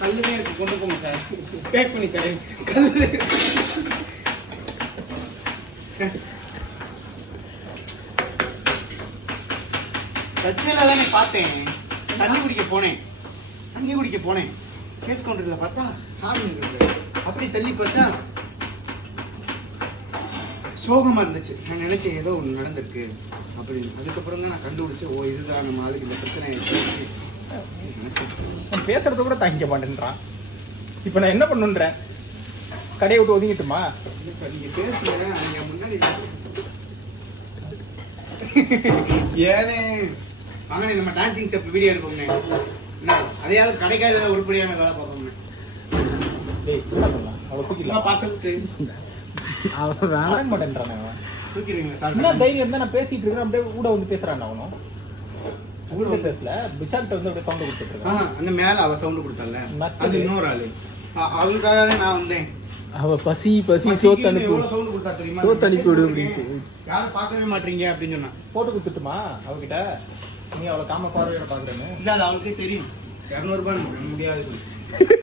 கல்லுமே இருக்கு, கொண்டு போங்க சார். பேக் பண்ணி தரேன். கல்லு தச்சையில தானே பார்த்தேன். தண்ணி குடிக்க போனேன். கேஸ் கவுண்டர்ல பார்த்தா சாமி இருக்கு. அப்படி தள்ளி பார்த்தா சோகமா இருந்துச்சு. நான் நினைச்சேன் ஏதோ ஒன்று நடந்திருக்கு அப்படின்னு. அதுக்கப்புறம் தான் நான் கண்டுபிடிச்சு, ஓ இதுதான் நம்ம ஆளுக்கு இந்த பிரச்சனை பேசுறத கூட தாங்கிக்க மாட்டேன்றான். இப்ப நான் என்ன பண்ணுன்றேன்? கடையை விட்டு ஒதுங்கிட்டுமா? இப்ப நீங்க பேசுங்க, நீங்க முன்னாடி ஏனே வாங்க நம்ம டான்சிங் ஸ்டெப் வீடியோ எடுப்போங்க. அதையாவது கடைக்கார உருப்படியான வேலை பார்ப்போங்க. என்ன பண்ணலாம்? அவளை தூக்கிடலாம். பார்சலுக்கு அவன் வேண மாட்டேன்றான். தூக்கிடுவீங்களா? என்ன தைரியம் இருந்தா நான் பேசிட்டு இருக்கேன், அப்படியே கூட வந்து பேசுறான். அவனும் கூட பேசல, பிசாக்ட்ட வந்து அப்படியே சவுண்ட் கொடுத்துட்டு இருக்கான். அந்த மேல அவ சவுண்ட் கொடுத்தால, அது இன்னொரு ஆளு. அவளுக்காக நான் வந்தேன். அவ பசி சோத்து அனுப்பி விடு அப்படின்னு யாரும் பார்க்கவே மாட்டீங்க அப்படின்னு சொன்னா போட்டு கொடுத்துட்டுமா அவகிட்ட? நீ அவளை காம பார்வையோட பாக்குறேன்னு இல்ல, அது அவளுக்கே தெரியும். 200 ரூபாய் முடியாது.